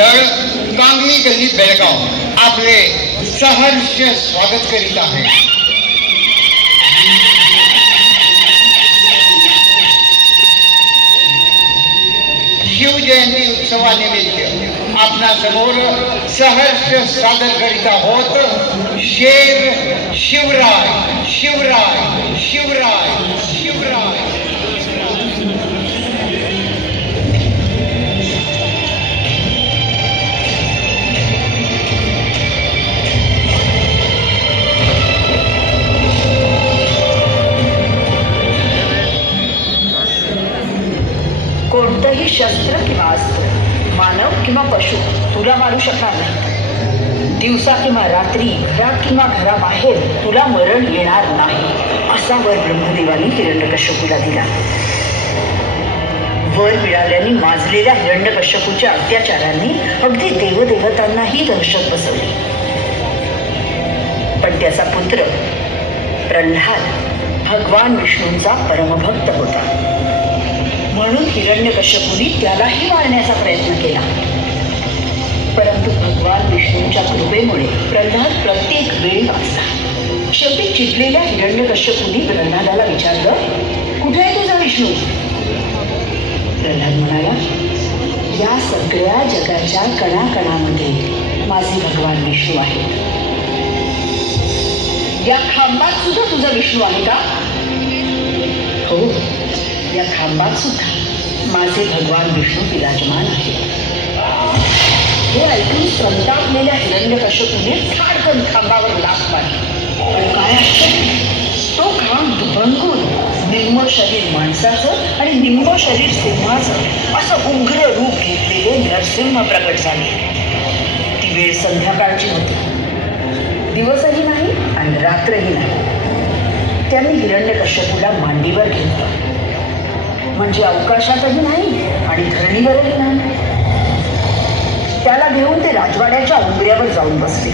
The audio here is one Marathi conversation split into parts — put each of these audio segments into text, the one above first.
मंडळ कांगली गल्ली बेळगाव आपले सहर्ष स्वागत करीत आहे. शिवजयंती उत्सवानिमित्त आपणा समोर सहर्ष सादर करीत आहोत शेर शिवराय शिवराय शिवराय शिवराय. कोणतंही शस्त्र किंवा अस्त्र, मानव किंवा पशु तुला मारू शकणार नाही. दिवसा किंवा रात्री, घरात किंवा घराबाहेर तुला मरण येणार नाही, असा वर ब्रह्मदेवानी हिरण्यकश्यपूला दिला. वर मिळाल्याने माजलेल्या हिरण्यकश्यपूच्या अत्याचारांनी अगदी देवदेवतांनाही दहशत बसवली. पण त्याचा पुत्र प्रल्हाद भगवान विष्णूंचा परमभक्त होता, म्हणून हिरण्यकश्यपूने त्यालाही मारण्याचा प्रयत्न केला. परंतु भगवान विष्णूंच्या कृपेमुळे प्रल्हाद प्रत्येक वेळी वाचला. शेवटी चिडलेल्या हिरण्यकश्यपूने प्रल्हादाला विचारलं, कुठे आहे तुझा विष्णू? प्रल्हाद म्हणाला, या सगळ्या जगाच्या कणाकणामध्ये माझे भगवान विष्णू आहेत. या खांबात सुद्धा तुझा विष्णू आहे का? हो, या खांबात सुद्धा माझे भगवान विष्णू विराजमान आहे. हे ऐकून संतापलेल्या हिरण्यकश्यपूने फाडकन खांबावर लाथ मारली. पण काय आश्चर्य, तो खांब दुभंगून निम्म शरीर माणसाचं आणि निम्म शरीर सिंहाचं असं उग्र रूप घेतलेले नरसिंह प्रकट झाले. ती वेळ संध्याकाळची होती. दिवसही नाही आणि रात्रही नाही. त्यांनी हिरण्यकश्यपूला मांडीवर घेतलं, म्हणजे अवकाशातही नाही आणि धरणीवरही नाही. त्याला घेऊन ते राजवाड्याच्या उंबऱ्यावर जाऊन बसले,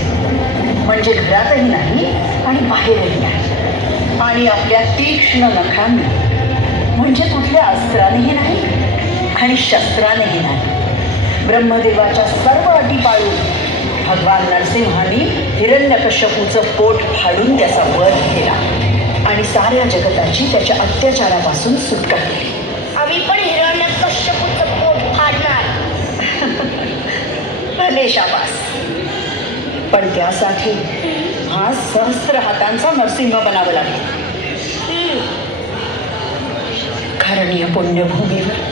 म्हणजे घरातही नाही आणि बाहेरही नाही. आणि आपल्या तीक्ष्ण नखांनी, म्हणजे कुठल्या अस्त्रानेही नाही आणि शस्त्रानेही नाही, ब्रह्मदेवाच्या सर्व अटी पाळून भगवान नरसिंहांनी हिरण्यकश्यपूचं पोट फाडून त्याचा वध केला आणि साऱ्या जगताची त्याच्या अत्याचारापासून सुटका केली. आम्ही पण हिरण्यकश्यपूचं पोट फाडणार. भले शाबास, पण त्यासाठी हा सहस्त्र हातांचा नरसिंह बनावं लागेल. कारण या पुण्यभूमीवर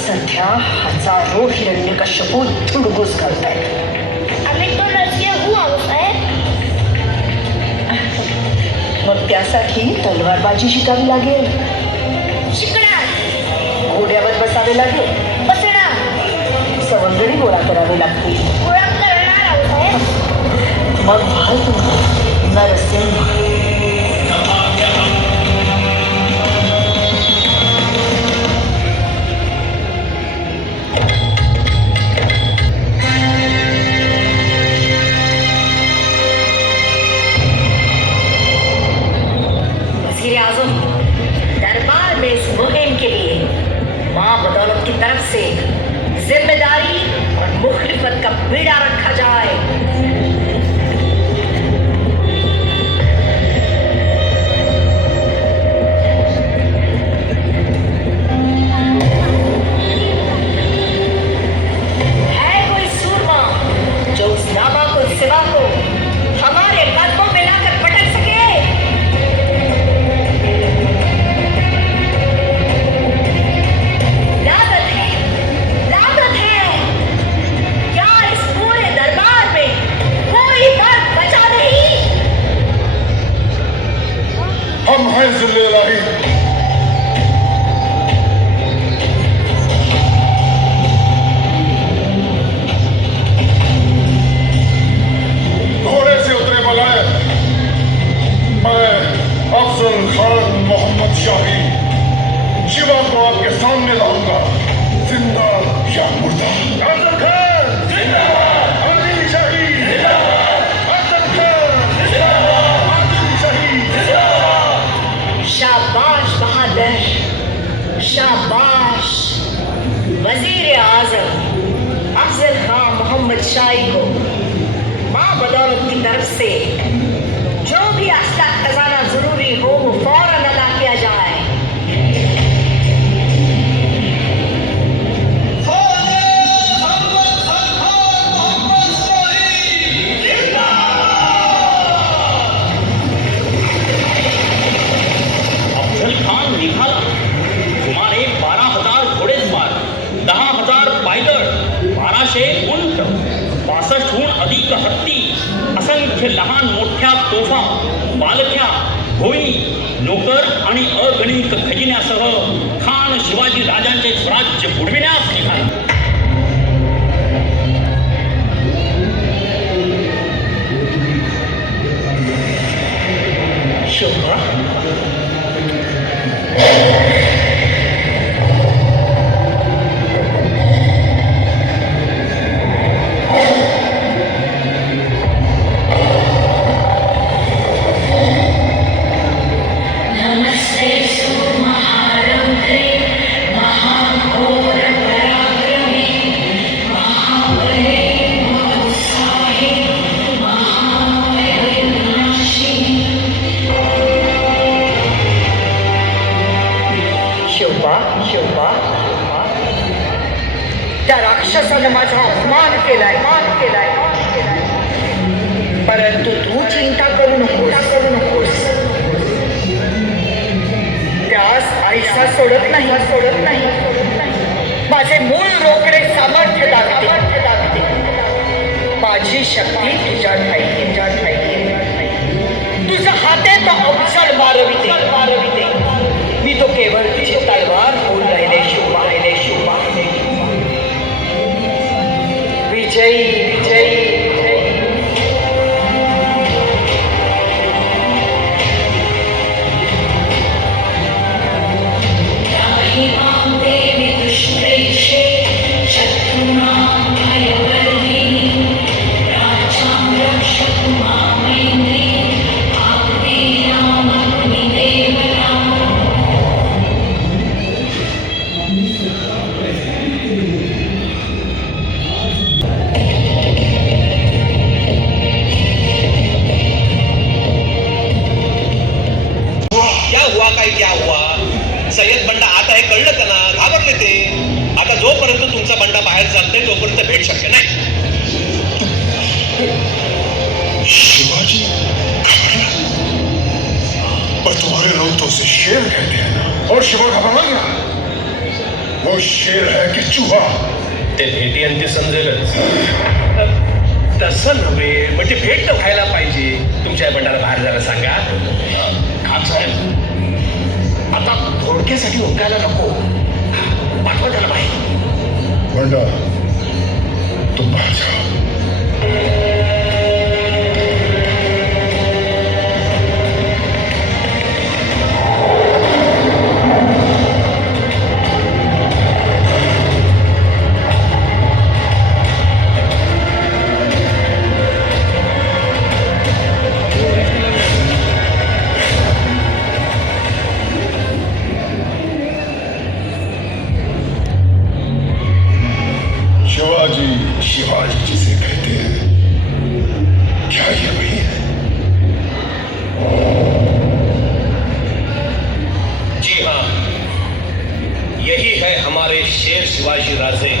सध्या हजारो हिरण्यकश्यपू धुडगूस घालतायत. आम्ही तो नरसिंह होऊ साहेब. मग त्यासाठी तलवारबाजी शिकावी लागेल, शिकणार, घोड्यावर बसावे लागेल, बसणार, सवंगडी गोळा करावी लागतील. गोळा करणार आहोत साहेब. मग व्हाल तुम्ही नरसिंह. दरबार में इस मुहिम के लिए मां बदौलत की तरफ से जिम्मेदारी और मुखलिफत का बीड़ा रखा जाए. भाई को माँ बदौलत की तरफ से जो भी असला खजाना जरूरी हो वो फौरन अदा किया जाए। अफजल खान निघाला. सुमारे 12,000 घोडेस्वार, 10,000 पायदळ, 1200 उंट, 65हून अधिक हत्ती, असंख्य लहान मोठ्या तोफा, पालख्या, होळी, नोकर आणि अगणित खजिन्यासह खान शिवाजी राजांचे स्वराज्य बुडविण्यास निघाला. शोभा त्या राक्षसाने माझा अपमान केलाय, परंतु तू चिंता करू नकोस. त्यास आईसा सोडत नाही. माझे मूळ रोकडे सामर्थ्य दाखते. माझी शक्ती तुझ्या ठाई. तुझा हाते तो अवचळ मारविते. मी तो केवळ तुझी तलवार होऊन राहिले शोभा. विजयी. क्या हुआ? सय्यद बंडा आता हे कळलं का ना? घाबरले ते. आता जोपर्यंत तुमचा बंडा बाहेर जात नाही तोपर्यंत भेट शक्य नाही. शिवाजी पर तुम्हारे लोग तो उसे शेर कहते हैं ना, और शिवा घबरा ना. वो शेर है कि चूहा? ते भेटी समजेलच. तसं नव्हे, म्हणजे भेट तर व्हायला पाहिजे. तुमच्या बंडाला बाहेर जायला सांगा. खान साहेब आता थोडक्यासाठी उकायला नको. पाठवा त्याला बाहेर. बंडा तुम बाहर जाओ. शिवाजी जिसे कहते हैं, क्या ये वही है? जी हाँ, यही है हमारे शेर शिवाजी राजे.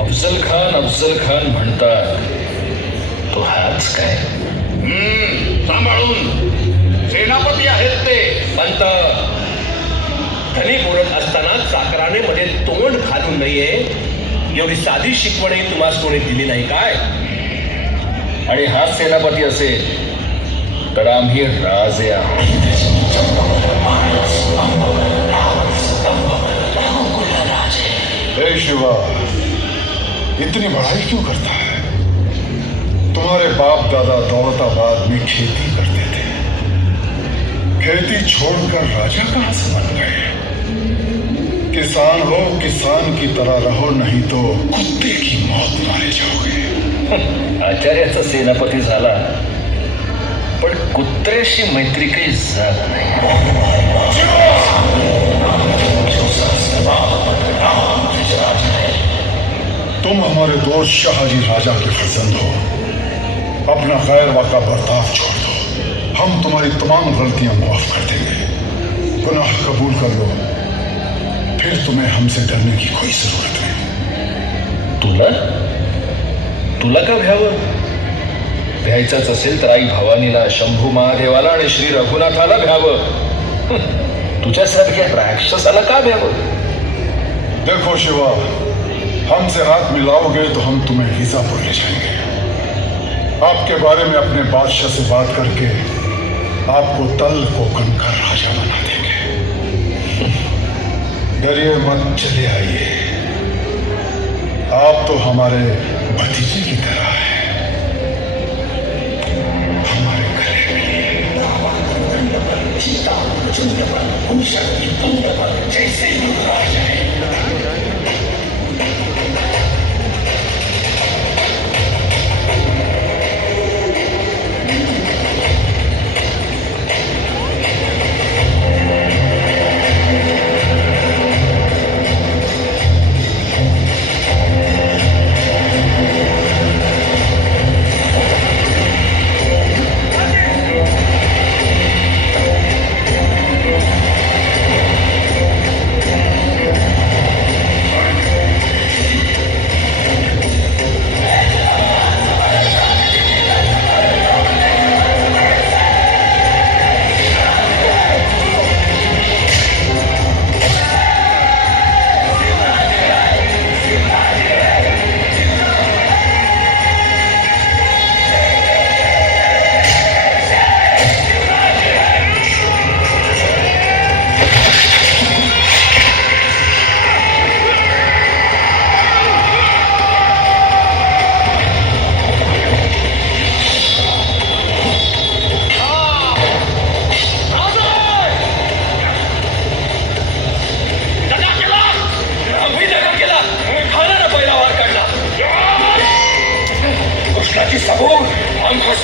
अफजल खान म्हणतात, तो हाच काय? सांभाळून. सेनापती आहेत ते. पंत, धनी बोलत असताना चाकराने मध्ये तोंड घालून नाहीये एवढी साधी शिकवणही तुम्हाला कोणी दिली नाही काय? आणि हाच सेनापती असेल तर आम्ही राजे आहोत. हे शिवा, इतनी बड़ाई क्यों करता है? तुम्हारे बाप दादा दौलताबाद में खेती करते थे. खेती छोड़कर राजा कहां से बन गए? किसान हो, किसान की तरह रहो, नहीं तो कुत्ते की मौत मारे जाओगे. आचार्याचा सेनापती झाला, पण कुत्र्याशी मैत्री काही जात नाही. तुम्हारे दोस्त शाहजी राजा के फर्जंद हो, अपना गैर वाका बर्ताव छोड़ दो। हम तुम्हारी तमाम गलतियां माफ कर देंगे। गुनाह कबूल कर लो, फिर तुम्हें हमसे डरने की कोई जरूरत नहीं। तुला तुला का भ्यावं? भ्यायचंच असेल तर आई भवानीला, शंभू महादेवाला आणि श्री रघुनाथाला भ्यावं। तुझ्यासारख्या राक्षसाला का भ्यावं? देखो शिवा, हमसे हाथ मिलाओगे तो हम तुम्हें वीजापुर ले जाएंगे। आपके बारे में अपने बादशाह से बात करके आपको तल कोकण का राजा बना देंगे। डरिए मत, चले आइए। आप तो हमारे भतीजे की तरह हैं। हमारे गले में जैसे युवराज है।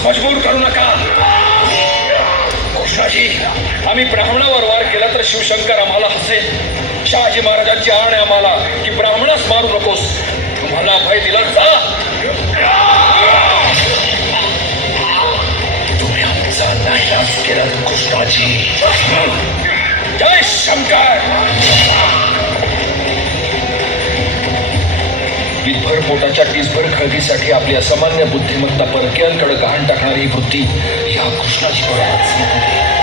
मजबूर करू नका कृष्णाजी। आम्ही ब्राह्मणावर वार केला तर शिवशंकर आम्हाला हसेल। शहाजी महाराजांची आण आहे आम्हाला की ब्राह्मणास मारू नकोस। तुम्हाला अभय दिला जा। तुम्ही आमचा नाईलाज केला कृष्णाजी। जय शंकर। वीटभर पोटाच्या टीसभर खळगीसाठी आपली असामान्य बुद्धिमत्ता परकीयांकडे गहाण टाकणारी वृत्ती या कृष्णाची बरोबर